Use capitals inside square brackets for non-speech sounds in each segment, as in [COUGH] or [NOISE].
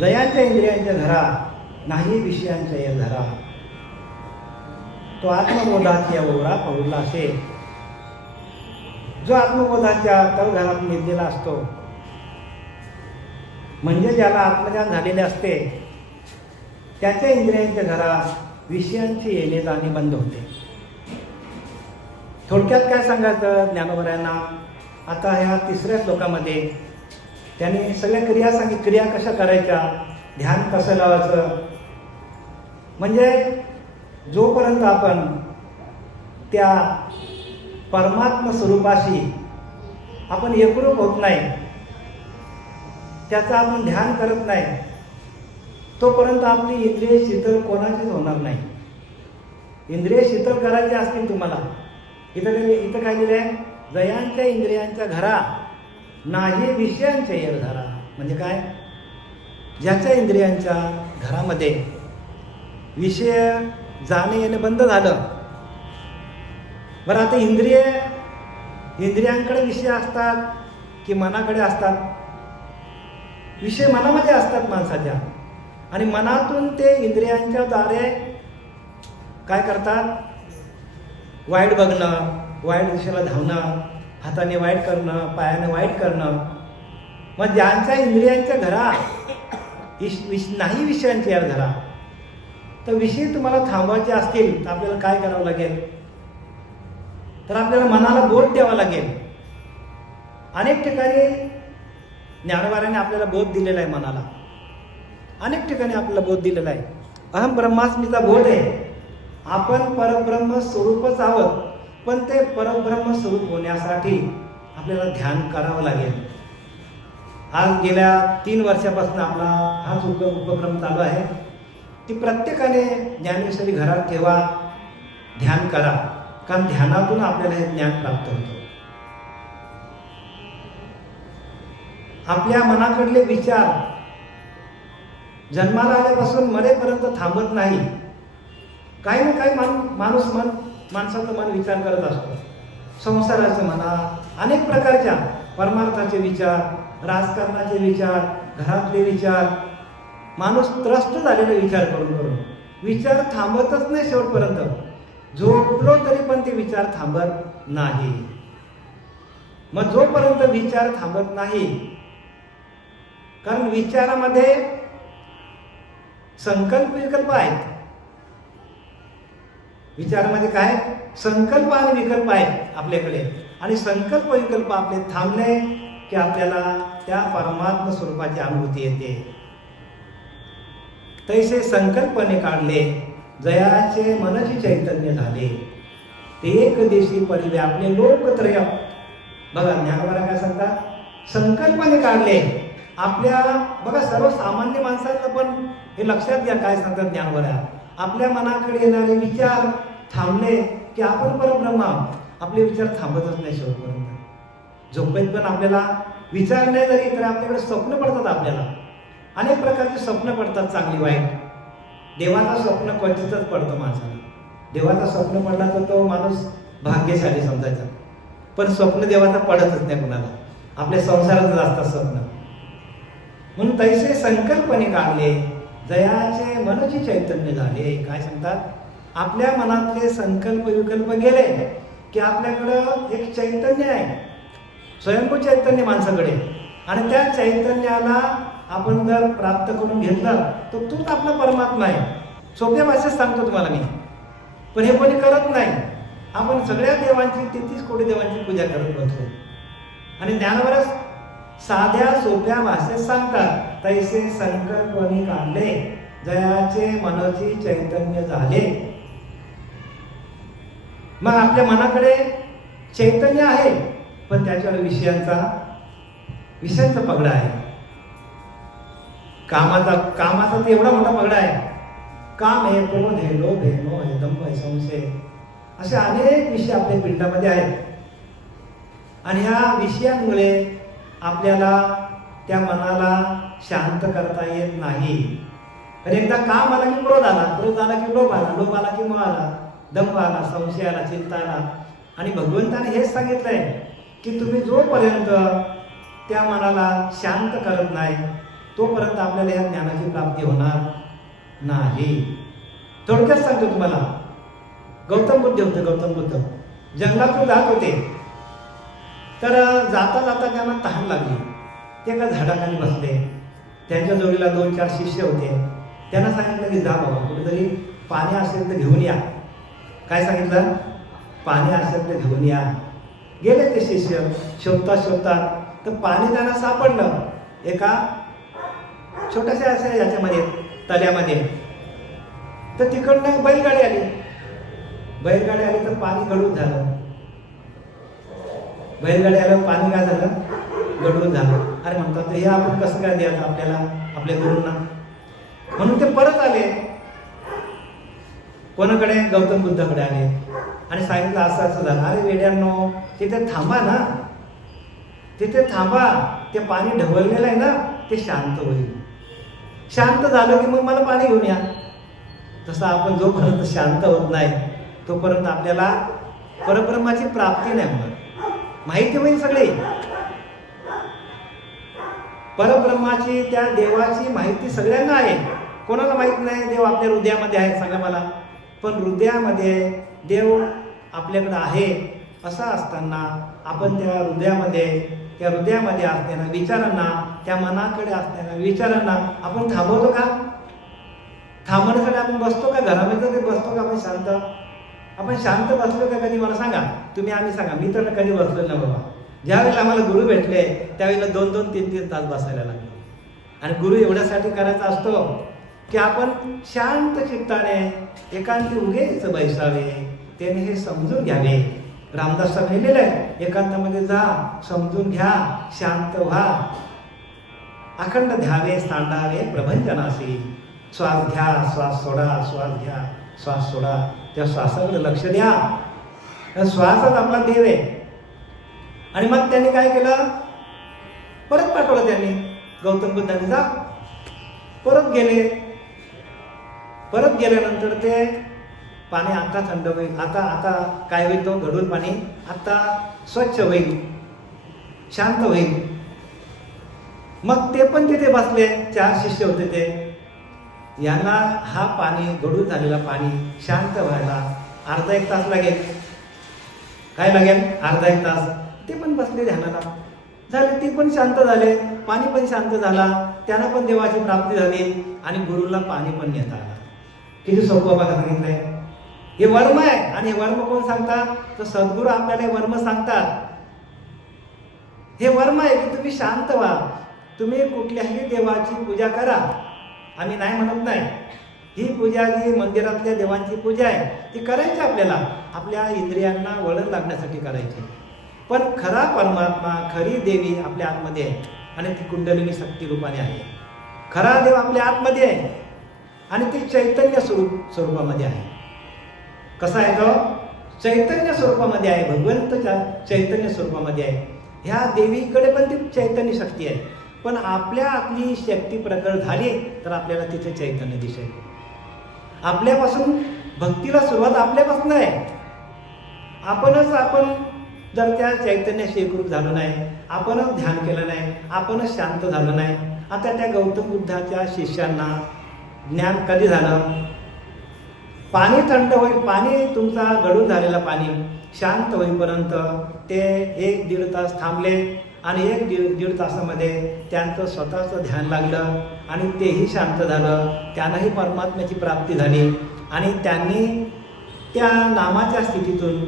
जयांच्या इंद्रियांच्या घरा नाही विषयांच्या या धरा. तो आत्मबोधात या ओरा पडला असेल. जो आत्मबोधाच्या तळघरात निधलेला असतो म्हणजे ज्याला आत्मज्ञान झालेले असते त्याच्या इंद्रियांच्या घरात विषयांची येणे जाणे बंद होते. थोडक्यात काय सांगायचं ज्ञानोबऱ्यांना आता ह्या तिसऱ्या श्लोकामध्ये त्याने सगळ्या क्रिया सांगित क्रिया कशा करायच्या? ध्यान कसं लावायचं? म्हणजे जोपर्यंत आपण त्या परमात्म स्वरूपाशी आपण एकरूप होत नाही त्याचं आपण ध्यान करत नाही तोपर्यंत आपली इंद्रिय शीतल कोणाचीच होणार नाही. इंद्रिय शीतल करायचे असतील तुम्हाला. इथं इथं काय दिलं आहे जयांच्या इंद्रियांच्या घरा नाही विषयांच्या येरधारा म्हणजे काय? ज्याच्या इंद्रियांच्या घरामध्ये विषय जाणे येणे बंद झालं. बरं आता इंद्रिय इंद्रियांकडे विषय असतात की मनाकडे असतात? विषय मनामध्ये असतात माणसाच्या. आणि मनातून ते इंद्रियांच्या द्वारे काय करतात? वाईट बघणं वाईट दिशेला धावणं हाताने वाईट करणं पायाने वाईट करणं. मग ज्यांचा इंद्रियांच्या घरा इश विश नाही विषयांच्या यार घरा. तर विषय तुम्हाला थांबवायचे असतील तर आपल्याला काय करावं लागेल? तर आपल्याला मनाला बोध द्यावा लागेल. अनेक ठिकाणी ज्ञानवाराने आपल्याला बोध दिलेला आहे मनाला. अनेक ठिकाणी आपल्याला बोध दिलेला आहे. अहम ब्रह्मास्मीचा बोध आहे. आपण परब्रह्म स्वरूपच आहोत. पण ते परब्रह्म स्वरूप होण्यासाठी आपल्याला ध्यान करावं लागेल. आज गेल्या तीन वर्षापासून आपला हाच उप उपक्रम चालू आहे. की प्रत्येकाने ज्ञानेश्वरी घरात ठेवा ध्यान करा कारण ध्यानातून आपल्याला हे ज्ञान प्राप्त होतं. आपल्या मनाकडले विचार जन्माला आल्यापासून मरेपर्यंत थांबत नाही. काही ना काही माणूस मन माणसाचं मन विचार करत असतो. संसाराचं म्हणा अनेक प्रकारच्या परमार्थाचे विचार राजकारणाचे विचार घरातले विचार माणूस त्रस्त झालेले विचार करून करून. विचार थांबतच नाही शेवटपर्यंत. झोपलो तरी पण ते विचार थांबत नाही. मग जोपर्यंत विचार थांबत नाही कारण विचारामध्ये संकल्प विकल्प आहेत. विचारामध्ये काय? संकल्प आणि विकल्प आहेत आपल्याकडे. आणि संकल्प विकल्प आपले थांबले की आपल्याला त्या परमात्म स्वरूपाची अनुभूती येते. तैसे संकल्पने काढले जयाचे मनची चैतन्य झाले. ते एक देशी परिव्यापले लोकत्रय. बघा ज्ञानवारा काय सांगतात? संकल्पने काढले. आपल्या बघा सर्वसामान्य माणसांना पण हे लक्षात घ्या काय सांगतात ज्ञानवऱ्या आपल्या मनाकडे येणारे विचार थांबले की आपण परब्रह्म आहोत. आपले विचार थांबतच नाही शेवटपर्यंत. झोपेत पण आपल्याला विचार नाही जरी तर आपल्याकडे स्वप्न पडतात आपल्याला. अनेक प्रकारचे स्वप्न पडतात चांगली वाईट. देवाचा स्वप्न क्वचितच पडतं माणसाला. देवाचा स्वप्न पडला तर तो माणूस भाग्यशाली समजायचा. पण स्वप्न देवाचा पडतच नाही कुणाला. आपल्या संसारातच असतात स्वप्न. म्हणून तैसे संकल्पने काढले जयाचे मनची चैतन्य झाले. काय सांगतात? आपल्या मनातले संकल्प विकल्प गेले की आपल्याकडं एक चैतन्य आहे. स्वयंभू चैतन्य माणसाकडे. आणि त्या चैतन्याला आपण जर प्राप्त करून घेतलं तर तूच आपला परमात्मा आहे. सोप्या भाषेत सांगतो तुम्हाला मी. पण हे कोणी करत नाही. आपण सगळ्या देवांची तेहतीस कोटी देवांची पूजा करत बसतो. आणि ज्ञानावरच साध्या सोप्या भाषेत सांगतात तैसे संकल्पनी काढले जयाचे मनाचे चैतन्य झाले. मग आपल्या मनाकडे चैतन्य आहे पण त्याच्यावर विषयांचा विषयांचा पगडा आहे. कामाचा कामाचा तर एवढा मोठा पगडा आहे. काम आहे क्रोध हे लोभ आहे मोह हे दंभ आहे संशय. असे अनेक विषय आपल्या पिंडामध्ये आहेत. आणि ह्या विषयांमुळे आपल्याला त्या मनाला शांत करता येत नाही. तर एकदा काम आला की क्रोध आला क्रोध आला की लोभ आला लोभ आला की मोह आला. दंभ आला संशय आला चिंता आला आणि भगवंताने हेच सांगितलंय की तुम्ही जोपर्यंत त्या मनाला शांत करत नाही तोपर्यंत आपल्याला या ज्ञानाची प्राप्ती होणार नाही. थोडक्यात सांगतो तुम्हाला. गौतम बुद्ध होते गौतम बुद्ध. जंगलातून जात होते. तर जाता जाता त्यांना तहान लागली. ते एका झाडाखाली बसले. त्यांच्या जोडीला दोन चार शिष्य होते. त्यांना सांगितलं की जा बाबा कुठेतरी पाणी असेल तर घेऊन या. काय सांगितलं? पाणी असेल ते घेऊन या. गेले ते शिष्य. शोधतात शोधतात तर पाणी त्यांना सापडलं. एका छोट्याशा अशा याच्यामध्ये तल्यामध्ये तर तिकडनं बैलगाडी आली. बैलगाडी आली तर पाणी गडून झालं. बैलगाडी आलं पाणी काय झालं? गडून झालं. अरे म्हणतात हे आपण कसं काय द्यायचं आपल्याला आपल्या गुरूंना? म्हणून ते परत आले. कोणाकडे गौतम बुद्धाकडे आले आणि सांगितलं असं असं झालं. अरे वेड्यांनो तिथे थांबा ना. तिथे थांबा. ते पाणी ढवळलेलं आहे ना ते शांत होईल. शांत झालं की मग मला पाणी घेऊन या. तसं आपण जोपर्यंत शांत होत नाही तोपर्यंत आपल्याला परब्रह्माची प्राप्ती नाही होणार. माहिती होईल सगळी. परब्रह्माची त्या देवाची माहिती सगळ्यांना आहे. कोणाला माहीत नाही? देव आपल्या हृदयामध्ये आहे सांगा मला. पण हृदयामध्ये देव आपल्याकडं आहे असं असताना आपण त्या हृदयामध्ये त्या हृदयामध्ये असणाऱ्या विचारांना त्या मनाकडे असणाऱ्या विचारांना आपण थांबवतो का? थांबण्यासाठी आपण बसतो का? घरामध्ये बसतो का? आपण शांत? आपण शांत बसलो का कधी? मला सांगा. तुम्ही आम्ही सांगा. मी तर कधी बसलो ना बाबा. ज्यावेळेला आम्हाला गुरु भेटले त्यावेळेला दोन दोन तीन तीन तास बसायला लागलो. आणि गुरु एवढ्यासाठी करायचा असतो. की आपण शांत चित्ताने एकांती उगेच बैसावे. त्याने हे समजून घ्यावे. रामदासांनी लिहिलेलं आहे एकांतामध्ये जा समजून घ्या शांत व्हा. अखंड ध्यावे सांडावे प्रभंजनासी. श्वास घ्या श्वास सोडा श्वास घ्या श्वास सोडा. त्या श्वासाकडे लक्ष द्या. श्वासच आपला देव आहे. आणि मग त्यांनी काय केलं? परत पाठवलं त्यांनी. गौतम बुद्धांनी जा. परत गेले. परत गेल्यानंतर ते पाणी आता थंड होईल. आता आता काय होईल तो? घडून पाणी आता स्वच्छ होईल. शांत होईल. मग ते पण तिथे बसले. चार शिष्य होते ते. यांना हा पाणी गडून झालेला पाणी शांत व्हायला अर्धा एक तास लागेल. काय लागेल? अर्धा एक तास. ते पण बसले ध्यानाला. झाले ते पण शांत झाले. पाणी पण शांत झाला. त्यांना पण देवाची प्राप्ती झाली आणि गुरुला पाणी पण नेतात किती सोपं बघा सांगितलंय. हे वर्म आहे आणि हे वर्म कोण सांगतात? तर सद्गुरू आपल्याला हे वर्म सांगतात. हे वर्म आहे की तुम्ही शांत व्हा. तुम्ही कुठल्याही देवाची पूजा करा. आम्ही नाही म्हणत नाही. ही पूजा जी मंदिरातल्या देवांची पूजा आहे ती करायची आपल्याला. आपल्या इंद्रियांना वळण लागण्यासाठी करायची. पण खरा परमात्मा खरी देवी आपल्या आतमध्ये आहे. आणि ती कुंडलिनी शक्ती रूपाने आहे. खरा देव आपल्या आतमध्ये आहे. आणि ते चैतन्य स्वरूप स्वरूपामध्ये आहे. कसं आहे तो? चैतन्य स्वरूपामध्ये आहे. भगवंतच्या चैतन्य स्वरूपामध्ये आहे. ह्या देवीकडे पण ती चैतन्य शक्ती आहे. पण आपल्या आपली शक्ती प्रकट झाली तर आपल्याला तिथे चैतन्य दिसेल. आपल्यापासून भक्तीला सुरुवात आपल्यापासून आहे. आपणच आपण जर त्या चैतन्याशी एकरूप झालो नाही आपणच ध्यान केलं नाही आपणच शांत झालं नाही आता त्या गौतम बुद्धाच्या शिष्यांना ज्ञान कधी झालं? पाणी थंड होईल पाणी तुमचा गळून झालेला पाणी शांत होईपर्यंत ते एक दीड तास थांबले आणि एक दीड दीड तासामध्ये त्यांचं स्वतःचं ध्यान लागलं आणि तेही शांत झालं. त्यांनाही परमात्म्याची प्राप्ती झाली आणि त्यांनी त्या नामाच्या स्थितीतून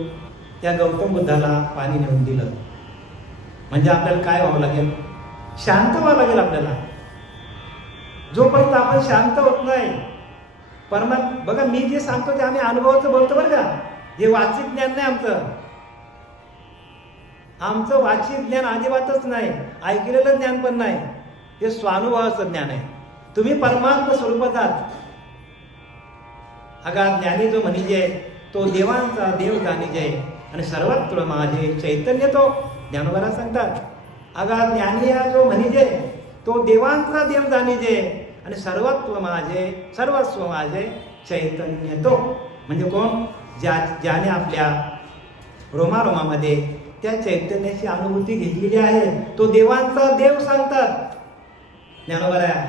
त्या गौतम बुद्धाला पाणी नेऊन दिलं. म्हणजे आपल्याला काय व्हावं लागेल? शांत व्हावं लागेल आपल्याला. जोपर्यंत आपण शांत होत नाही परमा बघा मी जे सांगतो ते आम्ही अनुभवाचं बोलतो बरं का? हे वाचित ज्ञान नाही आमचं. आमचं वाचित ज्ञान अजिबातच नाही ऐकलेलं ज्ञान पण नाही. हे स्वानुभवाचं ज्ञान आहे. तुम्ही परमात्म स्वरूपात आहात अगा ज्ञानी जो म्हणजे तो देवांचा देव जाणीजे आणि सर्वत्र माझे चैतन्य तो ज्ञानोबाला सांगतात. अगा ज्ञानी हा जो म्हणजे तो देवांचा देव जाणीजे आणि सर्वत्व माझे सर्वस्व माझे चैतन्य तो म्हणजे कोण? ज्या ज्याने आपल्या रोमारोमामध्ये त्या चैतन्याची अनुभूती घेतलेली आहे. तो देवांचा देव सांगतात. ज्ञानोबराया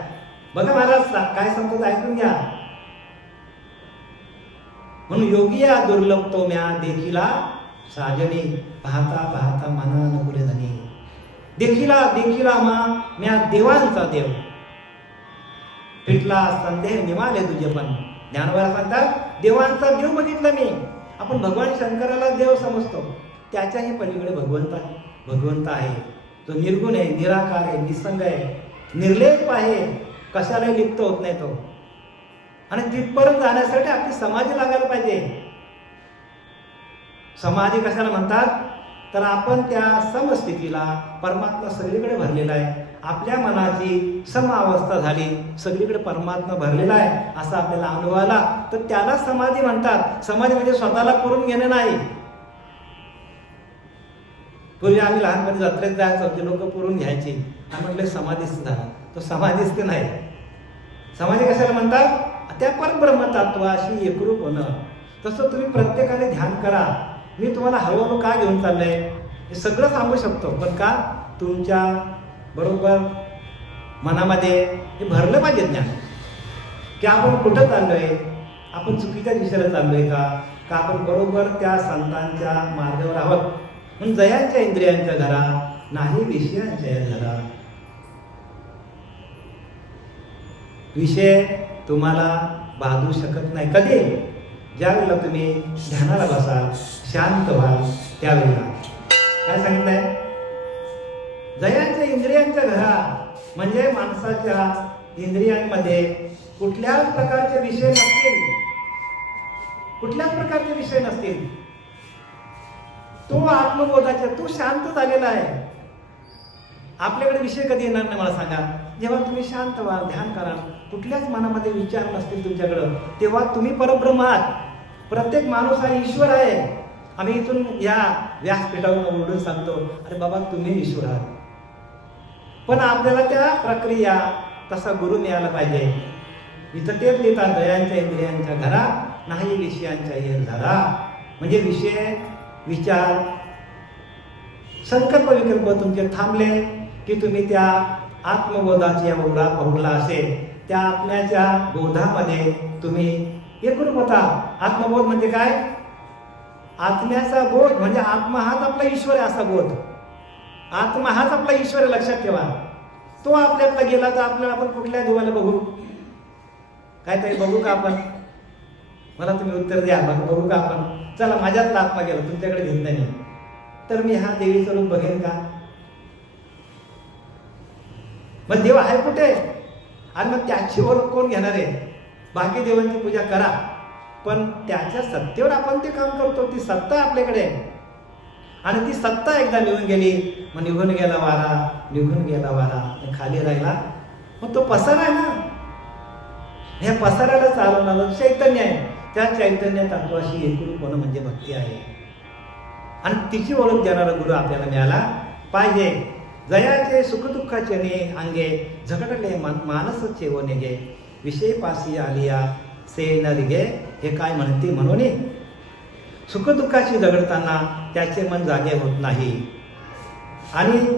बघा महाराज सा- काय सांगतो ऐकून घ्या. म्हणून योगी या दुर्लभ तो म्या देखिला साजनी पाहता पाहता मना नकुले धनी देखिला देखिला मा म्या देवांचा देव. फिटला संदेह निमाले तुझे पण. ज्ञानवाला सांगतात देवांचा देव बघितला मी. आपण भगवान शंकराला देव समजतो. त्याच्याही पलीकडे भगवंत भगवंत आहे. तो निर्गुण आहे निराकार आहे निसंग आहे. निर्लेप आहे. कशालाही लिप्त होत नाही तो. आणि तिथपर्यंत जाण्यासाठी आपली समाधी लागायला पाहिजे. समाधी कशाला म्हणतात? तर आपण त्या समस्थितीला परमात्मा सगळीकडे भरलेला आहे. आपल्या मनाची समावस्था झाली. सगळीकडे परमात्मा भरलेला आहे असा आपल्याला अनुभव आला. तर त्याला समाधी म्हणतात. समाधी म्हणजे स्वतःला करून घेणं नाही. पूर्वी आम्ही लहानपणी जत्रेत जायचो ते लोक पुरून घ्यायची. आम्ही म्हटले समाधीच झाला. तो समाधीच नाही. समाधी कशाला म्हणतात? त्या परब्रह्मतत्वाशी एकरूप होणं. तसं तुम्ही प्रत्येकाने ध्यान करा. मी तुम्हाला हळूहळू का घेऊन चाललंय? हे सगळं सांगू शकतो. पण का? तुमच्या बरोबर? मनामध्ये हे भरलं पाहिजे ज्ञान. की आपण कुठं चाललोय? आपण चुकीच्या दिशेला चाललोय का? का आपण बरोबर त्या संतांच्या मार्गावर आहोत? म्हणून जयांच्या इंद्रियांच्या घरा नाही विषयांच्या घरा. विषय तुम्हाला बाधू शकत नाही. कधी? ज्यावेळेला तुम्ही ध्यानाला बसाल शांत व्हाल त्यावेळेला. काय सांगितलंय? जयांच्या इंद्रियांच्या घरा म्हणजे माणसाच्या इंद्रियांमध्ये कुठल्याच प्रकारचे विषय नसतील. कुठल्याच प्रकारचे विषय नसतील. तो आत्मबोधाचा तो शांत झालेला आहे. आपल्याकडे विषय कधी येणार नाही मला सांगा. जेव्हा तुम्ही शांत व्हाल ध्यान कराल कुठल्याच मनामध्ये विचार नसतील तुमच्याकडं. तेव्हा तुम्ही परब्रह्म आहात. प्रत्येक माणूस हा ईश्वर आहे. आम्ही इथून या व्यासपीठावर ओरडून सांगतो अरे बाबा तुम्ही ईश्वर आहात. पण आपल्याला त्या प्रक्रिया तसा गुरु मिळाला पाहिजे. इथं तेच लिहितात दयांच्या इंद्रियांच्या घरा नाही विषयांच्या ये धरा. म्हणजे विषय विचार संकल्प विकल्प तुमचे थांबले की तुम्ही त्या आत्मबोधाच्या ओढा असेल त्या आत्म्याच्या बोधामध्ये तुम्ही एकरूप होता. आत्मबोध म्हणजे काय? आत्म्याचा बोध म्हणजे आत्मा हाच आपला ईश्वर आहे असा बोध. आत्मा हाच आपला ईश्वर आहे लक्षात ठेवा. तो आपल्यातला गेला तर आपल्याला आपण कुठल्या देवाला बघू? काहीतरी बघू का आपण? मला तुम्ही उत्तर द्या मग बघू का आपण? चला माझ्यातला आत्मा गेला तुमच्याकडे घेऊन नाही तर मी हा देवीचं रूप बघेन का? मग देव आहे कुठे? आणि मग त्याची ओळख कोण घेणार आहे? बाकी देवांची पूजा करा. पण त्याच्या सत्तेवर आपण ते काम करतो ती सत्ता आपल्याकडे आहे. आणि ती सत्ता एकदा निघून गेली मग निघून गेला वारा निघून गेला वारा खाली राहिला. मग तो पसारा आहे ना? ह्या पसाराला चालवणारं चैतन्य आहे. त्या चैतन्य तत्वाशी एकूण कोण म्हणजे भक्ती आहे. आणि तिची ओळख देणारा गुरु आपल्याला मिळाला पाहिजे. जयाचे सुखदुःखाचे ने अंगे झगडले मान मानस चेवणे गे विषय पासी आलिया से नरिगे हे काय म्हणते म्हणून? सुखदुःखाशी झगडताना त्याचे मन जागे होत नाही. आणि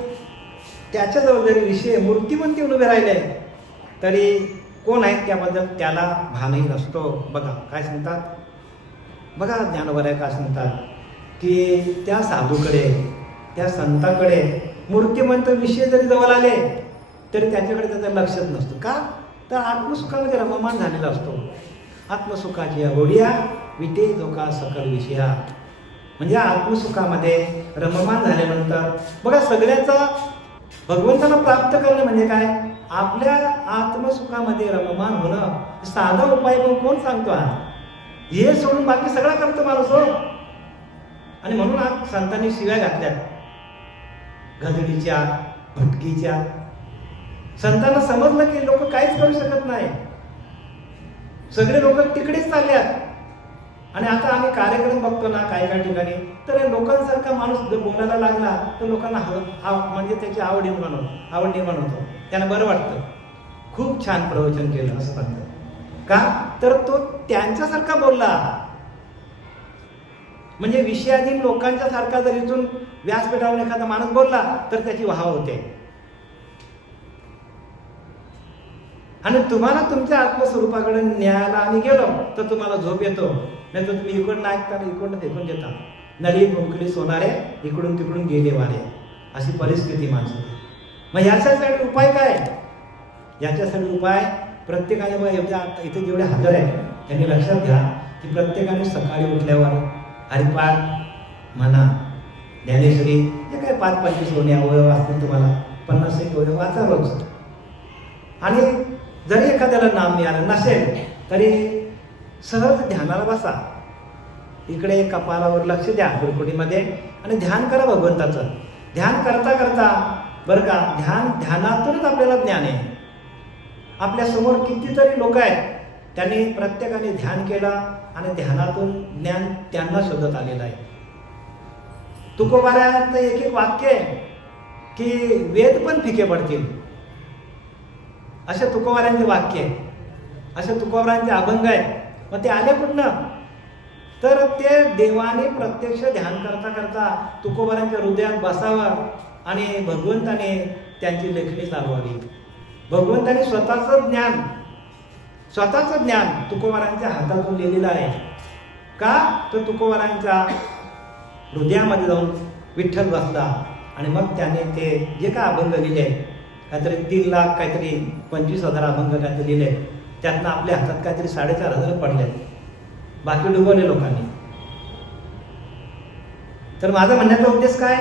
त्याच्याजवळ जरी विषय मूर्तिमंती उभे राहिले तरी कोण आहेत त्याबद्दल त्याला भानही नसतो. बघा काय सांगतात? बघा ज्ञानवर काय सांगतात? की त्या साधूकडे त्या संताकडे मूर्तिमंत विषय जरी जवळ आले तरी त्याच्याकडे त्याचं लक्षच नसतं. का? तर आत्मसुखामध्ये रममान झालेला असतो. आत्मसुखाची ओढिया विटे धोका सकल विषया. म्हणजे आत्मसुखामध्ये रममान झाल्यानंतर बघा सगळ्याचा भगवंताला प्राप्त करणं म्हणजे काय? आपल्या आत्मसुखामध्ये रममान होणं. साधा उपाय पण कोण सांगतो हा हे सोडून बाकी सगळा करतो माणूस हो. आणि म्हणून आज संतांनी शिव्या घातल्यात. गजडीच्या भटकीच्या. संतांना समजलं की लोक काहीच करू शकत नाही. सगळे लोक तिकडेच चालल्यात आणि आता आम्ही कार्यक्रम बघतो ना काही काही ठिकाणी तर लोकांसारखा माणूस जर बोलायला लागला तर लोकांना हव म्हणजे त्याची आवड निर्माण होतो आवड निर्माण होतो. त्यांना बरं वाटतं. खूप छान प्रवचन केलं असं म्हणतात का? तर तो त्यांच्यासारखा बोलला. म्हणजे विषयाधीन लोकांच्या सारखा जर इथून व्यासपीठावर एखादा माणूस बोलला तर त्याची वाह होते. आणि तुम्हाला तुमच्या आत्मस्वरूपाकडे न्यायला आम्ही गेलो तर तुम्हाला झोप येतो. नाही तर तुम्ही इकडून ऐकताना इकडून फेकून देता नळी मुंकली सोनारे इकडून तिकडून गेले वारे. अशी परिस्थिती माणसाची. मग याच्यासाठी उपाय काय? याच्यासाठी उपाय प्रत्येकाने मग एवढ्या आता इथे जेवढे हजर आहे त्यांनी लक्षात घ्या की प्रत्येकाने सकाळी उठल्यावर हरिपाठ म्हणा ज्ञानेश्वरी जे काय पाच पंचवीस होणे अवयव असतील तुम्हाला? पन्नास एक अवयव वाचा रोज. आणि जरी एखाद्याला नाम मिळालं नसेल तरी सहज ध्यानाला बसा. इकडे कपालावर लक्ष द्या गुरकुटीमध्ये आणि ध्यान करा भगवंताचं. ध्यान करता करता बरं का ध्यान ध्यानातूनच आपल्याला ज्ञान आहे. आपल्यासमोर कितीतरी लोक आहेत त्यांनी प्रत्येकाने ध्यान केलं आणि ध्यानातून ज्ञान त्यांना शोधत आलेलं आहे. तुकोबाराचं एक एक वाक्य आहे की वेद पण फिके पडतील. अशा तुकोबारांचे वाक्य आहे. अशा तुकोबारांचे अभंग आहेत मग ते आले कुठनं? तर ते देवाने प्रत्यक्ष ध्यान करता करता तुकोबारांच्या हृदयात बसावं आणि भगवंताने त्यांची लेखणी चालवावी. भगवंताने स्वतःचं ज्ञान स्वतःचं ज्ञान तुकोबारांच्या हातातून लिहिलेलं आहे. का? तर तुकोबारांच्या हृदयामध्ये जाऊन विठ्ठल बसला आणि मग त्याने ते जे काय अभंग लिहिले? काहीतरी तीन लाख काहीतरी पंचवीस हजार अभंग काहीतरी लिहिले. त्यातनं आपल्या हातात काहीतरी साडेचार हजार पडले. बाकी डुबवले लोकांनी. तर माझा म्हणण्याचा उद्देश काय?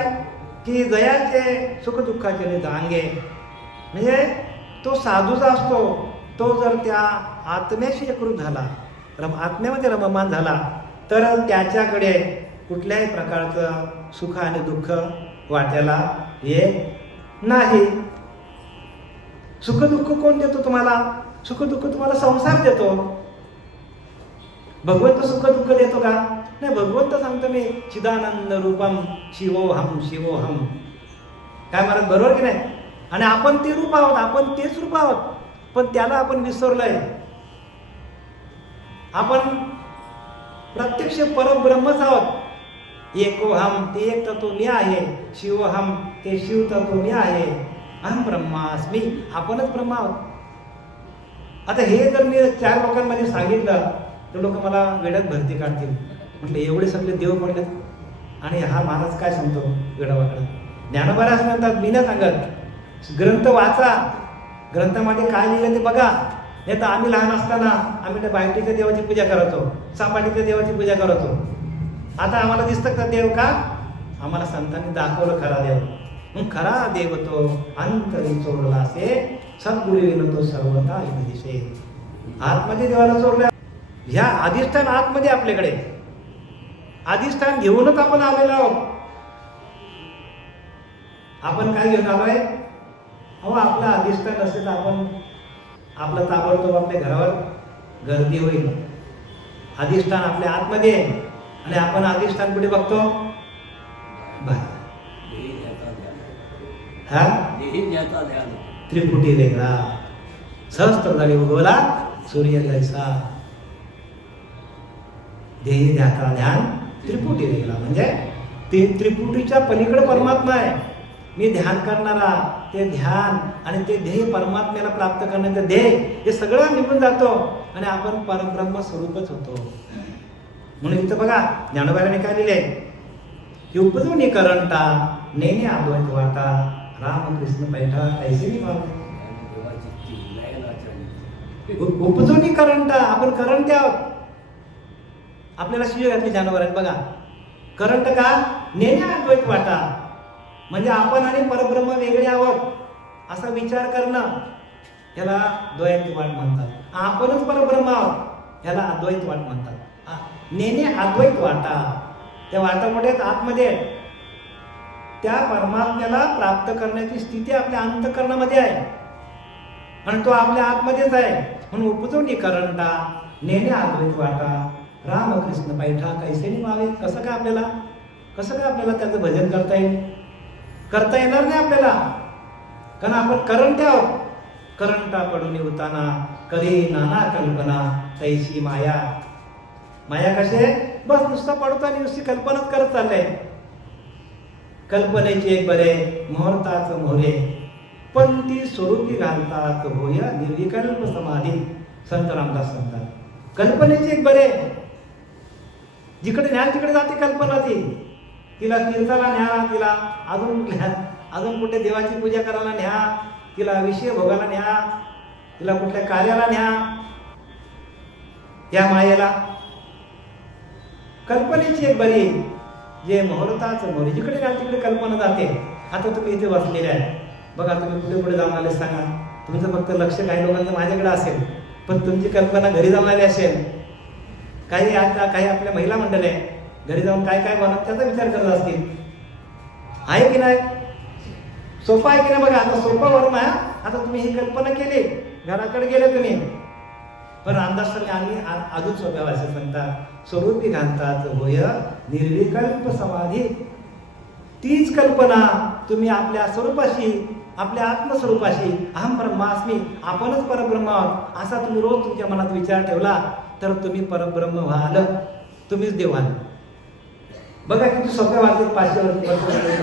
की जयाचे सुखदुःखाचे ने म्हणजे तो साधूचा असतो तो जर त्या आत्म्याशी एकरूप झाला रम आत्म्यामध्ये रममान झाला तर त्याच्याकडे कुठल्याही प्रकारचं सुख आणि दुःख वाटायला येत नाही. सुखदुःख कोण देतो तुम्हाला? सुखदुःख तुम्हाला संसार देतो. भगवंत सुखदुःख देतो का? नाही भगवंत सांगतो मी चिदानंद रूपम शिवोहम शिवोहम. काय महाराज बरोबर की नाही? आणि आपण ते रूप आहोत आपण तेच रूप आहोत पण त्याला आपण विसरलोय. आपण प्रत्यक्ष परब्रह्मच आहोत. एकोहम ते एक तत्व मी आहे. शिवहम ते शिव तत्व मी आहे. अहम ब्रह्मास्मी आपणच ब्रह्मा आहोत. आता हे जर मी चार लोकांमध्ये सांगितलं तर लोक मला वेडात भरती काढतील. म्हटलं एवढे सगळे देव पडले आणि हा महाराज काय सांगतो वेडावाकडं? ज्ञानोबाराज म्हणतात मी ना सांगत ग्रंथ वाचा. ग्रंथामध्ये काय लिहिलं ते बघा. नाही तर आम्ही लहान असताना आम्ही त्या बायटीच्या देवाची पूजा करायचो चापाटीच्या देवाची पूजा करायचो. आता आम्हाला दिसतं का देव का? आम्हाला संतांनी दाखवलं खरा देव. मग खरा देव तो अंतरी चोरला असे सद्गुरू तो सर्वता दिसे आतमध्ये देवाला चोरल्या. ह्या अधिष्ठान आतमध्ये आपल्याकडे. अधिष्ठान घेऊनच आपण आलेलो आहोत. आपण काय घेऊन आलोय? अहो आपलं अधिष्ठान असेल आपण आपलं ताबडतोब आपल्या घरावर गर्दी होईल. अधिष्ठान आपल्या आतमध्ये आहे. आणि आपण अधिष्ठान कुठे बघतो? बाहेर. त्रिपुटी वेगळा सहस्त्र झाली उगवला सूर्य जैसा देही ध्याता ध्यान त्रिपुटी वेगळा म्हणजे ते त्रिपुटीच्या पलीकडे परमात्मा आहे मी ध्यान करणारा ते ध्यान आणि ते ध्येय परमात्म्याला प्राप्त करण्याचं ध्येय हे सगळं निघून जातो आणि आपण परब्रह्म स्वरूपच होतो म्हणून इथं बघा ज्ञानोबाराने काय लिहिले की उपजवणी करंटा నేనే अद्वैत वाटा राम कृष्ण पैठा कैसे मी पावले आपण करंट आहोत आपल्याला शिव घातली जानवर बघा. करंट का? नेण्या अद्वैत वाटा म्हणजे आपण आणि परब्रह्म वेगळे आहोत असा विचार करणं याला द्वैत वाट म्हणतात. आपणच परब्रह्म आहोत याला अद्वैत वाट म्हणतात नेणे अद्वैत वाटा. त्या वाटामध्ये आतमध्ये आहेत. त्या परमात्म्याला प्राप्त करण्याची स्थिती आपल्या अंतकरणामध्ये आहे. आणि तो आपल्या आतमध्येच आहे. म्हणून उपजवणी करंटा नेणे आदरित वाटा रामकृष्ण पैठा कैसे व्हावे कसं काय आपल्याला कसं काय आपल्याला त्याचं भजन करता येईल? करता येणार नाही आपल्याला. कारण आपण करंट आहोत. करंटा पडून उताना करे नाना कल्पना तैशी माया. माया कसे बस नुसतं पडतो आणि नुसती कल्पनाच करत चाललंय. कल्पनेचे एक बरे मुहूर्ताच मोरे. पण ती स्वरूपी घालतात होय निर्विकल्प समाधी संत रामदास सांगतात. कल्पनेचे एक बरे. जिकडे न्या तिकडे जाते कल्पना ती तिला तीर्थाला न्या तिला अजून कुठल्या अजून कुठे देवाची पूजा करायला न्या तिला विषय भोगायला न्या तिला कुठल्या कार्याला न्या. या मायेला कल्पनेची एक बरी. जे मुहूर्ताच मोरी जिकडे न्या तिकडे कल्पना जाते. आता तुम्ही इथे बसलेले आहे. बघा तुम्ही कुठे कुठे जाऊन आले सांगा. तुमचं फक्त लक्ष काही लोकांचं माझ्याकडे असेल. पण तुमची कल्पना घरी जाऊन आली असेल. काही आता काही आपल्या महिला मंडळ आहे. घरी जाऊन काय काय बनवत त्याचा विचार करत असतील. आहे की नाही? सोपा आहे की नाही? बघा आता सोपा वरून आहे. आता तुम्ही ही कल्पना केली. घराकडे गेले तुम्ही. पण रामदासांनी स्वामी आणि आ- अजून सोप्या भाषेत म्हणतात स्वरूपी घालतात होय निर्विकल्प समाधी. तीच कल्पना तुम्ही आपल्या स्वरूपाशी आपल्या आत्मस्वरूपाशी अहम ब्रह्मास्मी आपणच परब्रह्म आहोत असा तुम्ही रोज तुमच्या मनात विचार ठेवला तर तुम्ही परब्रह्म व्हाल. तुम्हीच देवाल बघा किती सोप्या वाटेत पाचशे वर्ष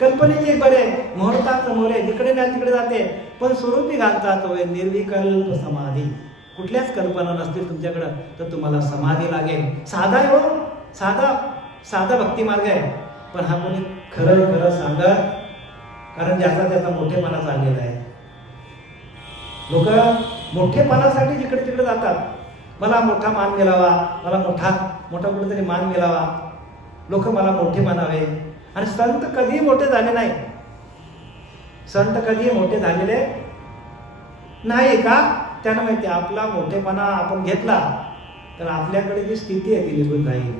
कल्पनेचे बरे मुहूर्तात मोरे जिकडे ना तिकडे जाते पण स्वरूपी घालतात होय निर्विकल्प समाधी. कुठल्याच कल्पना नसतील तुमच्याकडं तर तुम्हाला समाधी लागेल. साधा आहे हो. साधा साधा भक्ती मार्ग आहे. पण हा कोणी खरं खरं सांगत कारण ज्याचा त्याचा मोठेपणा चाललेला आहे. लोक मोठेपणासाठी जिकडे तिकडे जातात. मला मोठा मान मिळावा मला मोठा मोठा कुठेतरी मान मिळावा. लोक मला मोठे मानावे आणि संत कधीही मोठे झाले नाही. संत कधीही मोठे झालेले नाही का? त्यांना माहिती आहे, आपला मोठेपणा आपण घेतला तर आपल्याकडे जी स्थिती आहे ती निघून जाईल.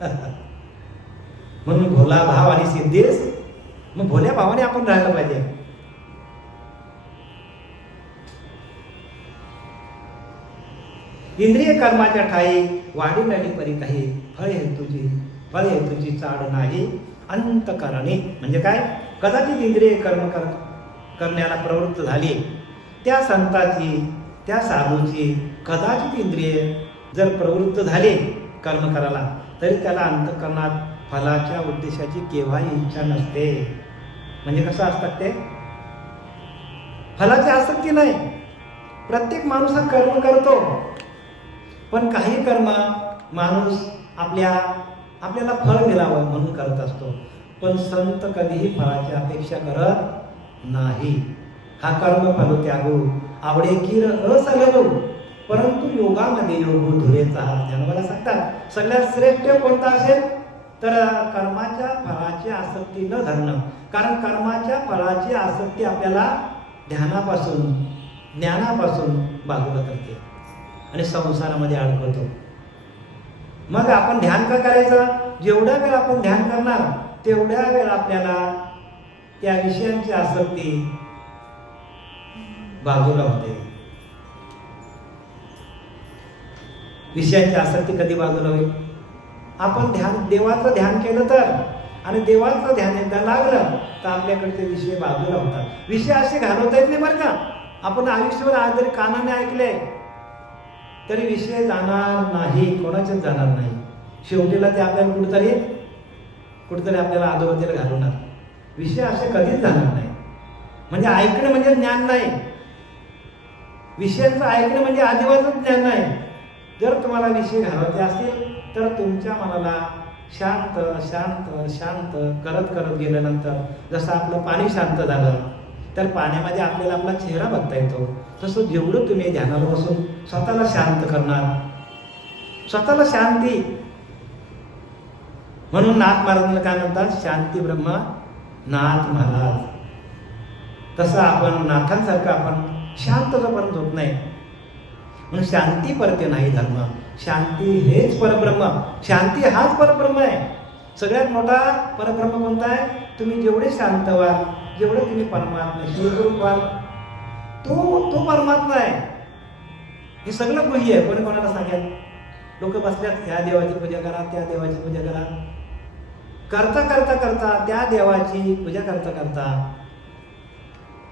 [LAUGHS] म्हणून भोला भाव आणि सिद्धेस मग भोल्या भावाने आपण राहायला पाहिजे. इंद्रिय कर्माच्या ठाई वाढी नडी परी काही फळ हेतूची फळ हेतूची चाड नाही अंतकरणी. म्हणजे काय? कदाचित इंद्रिय कर्म कर करण्याला प्रवृत्त झाली त्या संताची त्या साधूची कदाचित इंद्रिय जर प्रवृत्त झाले कर्म करायला तरी त्याला अंतकरणात फलाच्या उद्देशाची केव्हाही इच्छा नसते. म्हणजे कसं असतात ते? फलाची आसक्ती नाही. प्रत्येक माणूस हा कर्म करतो. पण काही कर्म माणूस आपल्या आपल्याला फळ मिळावं म्हणून करत असतो. पण संत कधीही फळाची अपेक्षा करत नाही. हा कर्म फल त्यागो. आवडे किर असललो परंतु योगामध्ये योग धुरेचा त्यानं मला सांगतात सगळ्यात श्रेष्ठ कोणता असेल तर कर्माच्या फळाची आसक्ती न धरणं. कारण कर्माच्या फळाची आसक्ती आपल्याला ध्यानापासून ज्ञानापासून बाजूला करते. आणि संसारामध्ये अडकवतो. मग आपण ध्यान का करायचं? जेवढ्या वेळ आपण ध्यान करणार तेवढ्या वेळ आपल्याला त्या विषयांची आसक्ती बाजूला होते. विषयाची आसक्ती कधी बाजूला होईल? आपण ध्यान देवाचं ध्यान केलं तर आणि देवाचं ध्यान एकदा लागलं तर आपल्याकडे ते विषय बाजूला होतात. विषय असे घालवता येत नाही बरं का. आपण आयुष्यभर आज जरी कानाने ऐकले तरी विषय जाणार नाही कोणाच्याच जाणार नाही. शेवटीला ते आपल्याला कुठंतरी कुठंतरी आपल्याला अधोगतीला घालवणार. विषय असे कधीच जाणार नाही. म्हणजे ऐकणं म्हणजे ज्ञान नाही. विषयांचं ऐकणं म्हणजे आदिवासच ज्ञान नाही. जर तुम्हाला विषय घालवायचे असतील तर तुमच्या मनाला शांत शांत शांत करत करत गेल्यानंतर जसं आपलं पाणी शांत झालं तर पाण्यामध्ये आपल्याला आपला चेहरा बघता येतो. तसं जेवढं तुम्ही ध्यानाला बसून स्वतःला शांत करणार स्वतःला शांती. म्हणून नाथ महाराजांना काय म्हणतात? शांती ब्रह्म नाथ महाराज. तसं आपण नाथांसारखं आपण शांत जोपर्यंत होत नाही. म्हणून शांती परते नाही धर्म. शांती हेच परब्रह्म. शांती हाच परब्रह्म आहे. सगळ्यात मोठा परब्रह्म कोणता आहे? तुम्ही जेवढे शांत व्हाल जेवढे तुम्ही परमात्मा शिवरूप व्हाल तो तो परमात्मा आहे. हे सगळं गुही आहे. कोणी कोणाला सांगेल? लोक बसल्यात ह्या देवाची पूजा करा त्या देवाची पूजा करा. करता करता करता त्या देवाची पूजा करता करता.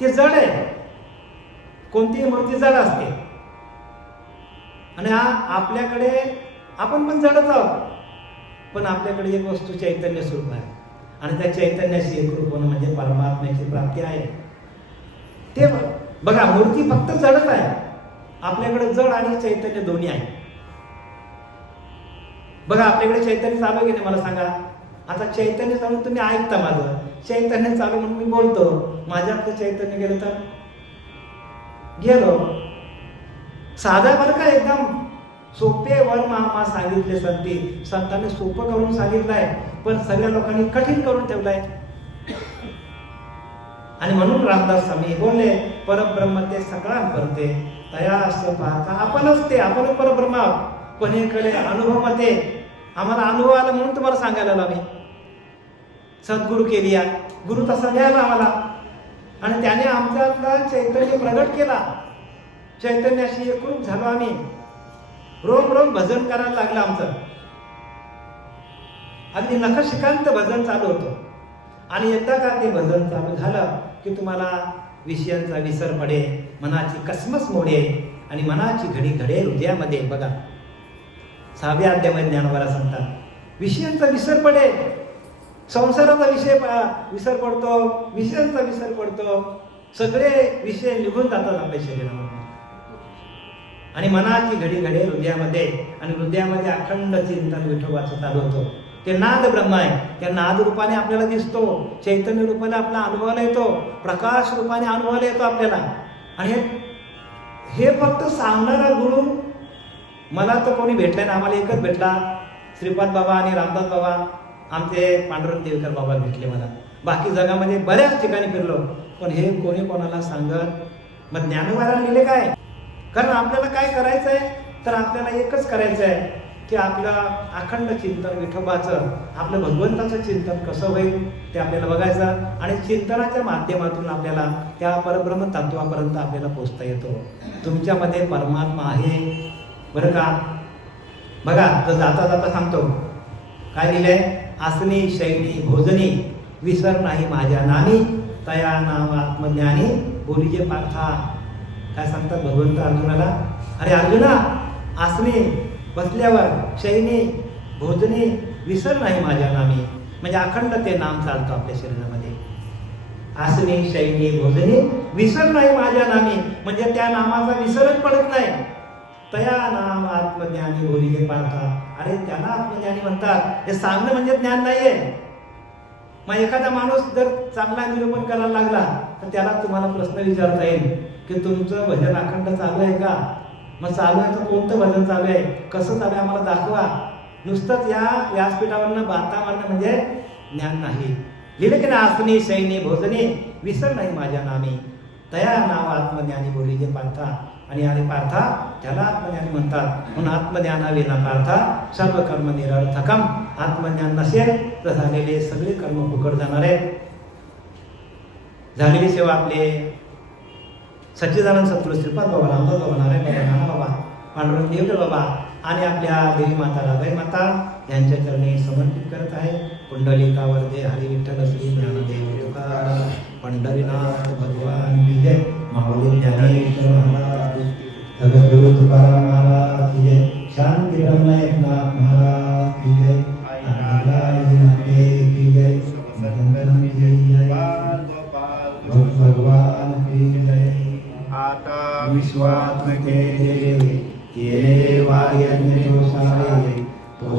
ते जड आहे. कोणतीही मूर्ती जड असते. आणि हा आपल्याकडे आपण पण जडच आहोत. पण आपल्याकडे एक वस्तू चैतन्य स्वरूप आहे. आणि त्या चैतन्याशी एकरूप होणं म्हणजे परमात्म्याची प्राप्ती आहे. ते बघा मूर्ती फक्त जडच आहे. आपल्याकडे जड आणि चैतन्य दोन्ही आहे. बघा आपल्याकडे चैतन्य चालू आहे की नाही मला सांगा? आता चैतन्य चालू तुम्ही ऐकता माझं. चैतन्य चालू म्हणून मी बोलतो. माझ्यातलं चैतन्य गेलं तर? गेलो. साधा बरं का एकदम सोपे वर मामा सांगितले संती. संतांनी सोपं करून सांगितलंय पण सगळ्या लोकांनी कठीण करून ठेवलंय. आणि म्हणून रामदास स्वामी बोलले परब्रह्म ते सगळा करते तया असं पाहता आपणच ते आपण परब्रह्म पण हे अनुभव मते आम्हाला अनुभव आला म्हणून तुम्हाला सांगायला आम्ही सद्गुरु केली आहे गुरु तसा घ्यायला आम्हाला आणि त्याने आमच्यातला चैतन्य प्रगट केला. चैतन्याशी एकरूप झालो आम्ही. रोम रोम भजन करायला लागलं आमचं. अगदी नखशिकांत भजन चालू होतं. आणि एकदा का ते भजन चालू झालं की तुम्हाला विषयांचा विसर पडे मनाची कसमस मोडे आणि मनाची घडी घडे हृदयामध्ये बघा सहाव्या अध्यामध्ये ज्ञानवाला सांगतात विषयांचा विसर पडे संसाराचा विषय विसर पडतो विषयांचा विसर पडतो. सगळे विषय निघून जातात आपल्या शरीरामध्ये. आणि मनाची घडी घडे हृदयामध्ये आणि हृदयामध्ये अखंड चिंतन विठोबाचं चालू होतो. ते नाद ब्रह्म आहे. त्या नाद रूपाने आपल्याला दिसतो. चैतन्य रूपाने आपला अनुभवाला येतो. प्रकाश रूपाने अनुभवाला येतो आपल्याला. आणि हे- फक्त सांगणारा गुरु मला तर कोणी भेटला ना? आम्हाला एकच भेटला. श्रीपाद बाबा आणि रामदास बाबा. आमचे पांडुरंग देवकर बाबा भेटले मला. बाकी जगामध्ये बऱ्याच ठिकाणी फिरलो पण हे कोणी कोणाला सांगत? मग ज्ञानवाला लिहिले काय? कारण आपल्याला काय करायचं आहे तर आपल्याला एकच करायचं आहे की आपलं अखंड चिंतन विठोबाचं आपलं भगवंताचं चिंतन कसं होईल ते आपल्याला बघायचं आणि चिंतनाच्या माध्यमातून आपल्याला त्या परब्रह्म तत्वापर्यंत आपल्याला पोचता येतो. तुमच्यामध्ये परमात्मा आहे? बरं का? बघा तर जाता जाता सांगतो. काय लिहिलंय? आसने शैली भोजने विसर नाही माझ्या नामी तया नाम आत्मज्ञानी. बोलीचे पार्था काय सांगतात भगवंत अर्जुनाला? अरे अर्जुना आसने बसल्यावर शैनी भोजने विसर नाही माझ्या नामी. म्हणजे अखंड ते नाम चालतं आपल्या शरीरामध्ये. आसनी शैनी भोजने विसर नाही माझ्या नामी. म्हणजे त्या नामाचा विसरच पडत नाही. तया नाम आत्मज्ञानी बोलीचे पार्था अरे त्याला आत्मज्ञानी म्हणतात. हे सांगणं म्हणजे ज्ञान नाहीये. मग एखादा माणूस जर चांगला निरूपण करायला लागला तर त्याला तुम्हाला प्रश्न विचारता येईल की तुमचं भजन अखंड चालू आहे का? मग चालू आहे तर कोणतं भजन चालू आहे? कसं चालू आहे आम्हाला दाखवा. नुसतंच या व्यासपीठावरनं बाता मारणं म्हणजे ज्ञान नाही. लिहिलं की ना आसनी शैनी भोजने विसर नाही माझ्या नामी. तया नाव आत्मज्ञानी बोलीचे पार्था आणि अरे पार्था त्याला आत्मज्ञान म्हणतात. म्हणून आत्मज्ञानाविना पार्था सर्व कर्म निरर्थकम. आत्मज्ञान नसेल तर झालेले सगळे कर्म फुकट जाणार आहेत. झालेली सेवा आपले. सच्चिदानंद सत्पुरुष श्रीपाद बाबा रामदास बाबा नारायण बाबा नाना बाबा पांडुरंग देवकर बाबा आणि आपल्या देवी माता राधाई माता यांच्या चरणी समर्पित करत आहे. कुंडलिकावर दे हरी विठ्ठल श्री ज्ञानदेव तुकाराम, पंढरीनाथ भगवान विजय महावीर ज्ञानेश्वर महाराज जगद्गुरु तुकाराम महाराज की जय शांती ब्रह्म एकनाथ महाराज की जय नारायण की जय की जय भगवान की जय आता विश्वात्मके देवे येणे वार्यज्ञ सारे तो